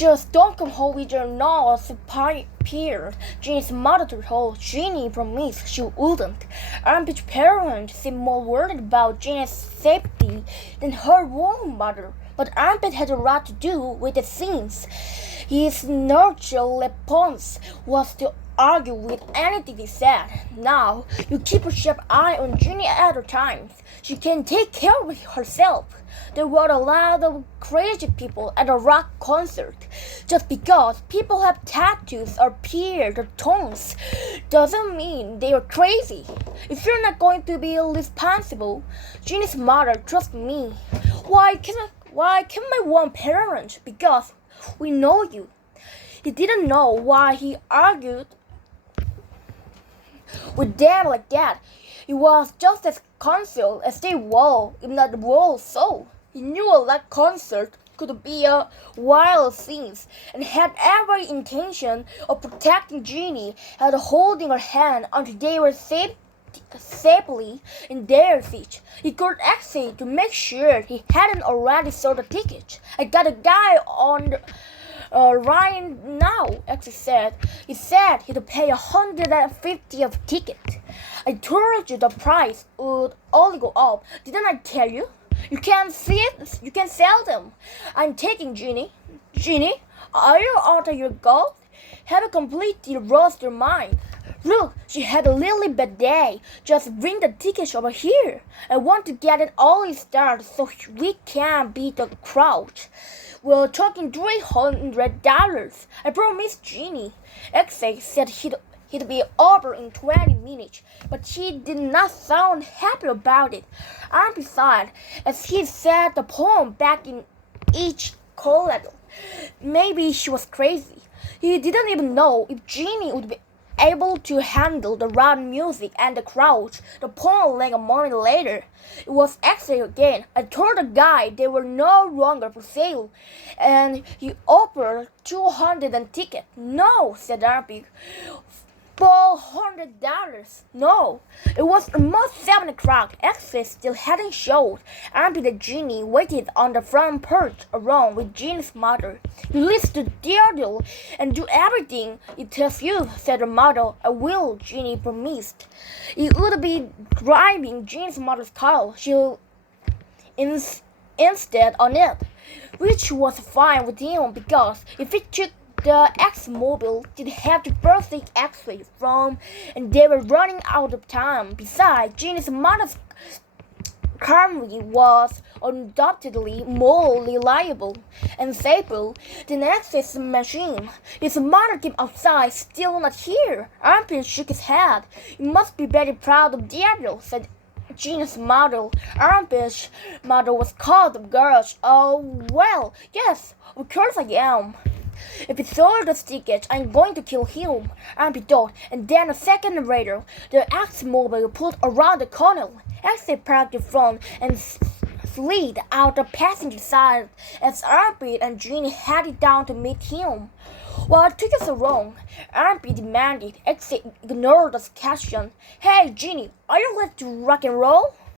Just don't come home with your nose pierced. Jeannie's mother told Jeannie promised she wouldn't. Armpit's parents seemed more worried about Jeannie's safety than her own mother. But Armpit had a lot to do with the scenes. His natural response was to argue with anything he said. Now, you keep a sharp eye on Jeannie at all times. She can take care of herself. There were a lot of crazy people at a rock concert. Just because people have tattoos or pierced or tongues doesn't mean they are crazy. If you're not going to be responsible, Jeannie's mother trusts me. Why can't my one parent? Because we know you. He didn't know why he argued with them like that. He was just as confused as they were, if not more so. He knew a live concert could be a wild scene and had every intention of protecting Jeannie and holding her hand until they were safely in their seats. He called Axie to make sure he hadn't already sold the ticket. I got a guy on right now, Axie said. He said he'd pay $150 of ticket. I told you the price would only go up. Didn't I tell you? You can't see it. You can sell them. I'm taking Jeannie. Jeannie, are you out of your gourd? Have you completely lost your mind? Look, she had a really bad day. Just bring the tickets over here. I want to get it all started so we can beat the crowd. We're talking $300. I promised Jeannie. Axie said he'd be over in 20 minutes, but she did not sound happy about it. And besides, as he said the poem back in each Colorado, maybe she was crazy. He didn't even know if Jeannie would be able to handle the loud music and the crowd. The poem like a moment later. It was Axie again. I told the guy they were no longer for sale, and he offered $200 ticket. No, said Armpit. $400. No. It was almost 7 o'clock. Axie still hadn't showed. Armpit and Jeannie waited on the front porch along with Jeannie's mother. You listen to Theodore and do everything it tells you, said the mother. I will, Jeannie promised. It would be driving Jeannie's mother's car. She'll instead on it, which was fine with him because if it took the X-Mobile did have to first take X-ray from, and they were running out of time. Besides, Jeannie's mother's Camry was undoubtedly more reliable and safer than Axie's machine. His mother came outside, still not here. Armpit shook his head. You must be very proud of Daniel, said Jeannie's mother. Armpit's mother was called the girls. Oh, well, yes, of course I am. If he sold the ticket, I'm going to kill him, Armpit thought, and then a second later, the X-Mobile pulled around the corner. Axie parked in front and slid out the passenger side as Armpit and Jeannie headed down to meet him. What took you so long? Armpit demanded. Axie ignored the question. Hey, Jeannie, are you ready to rock and roll?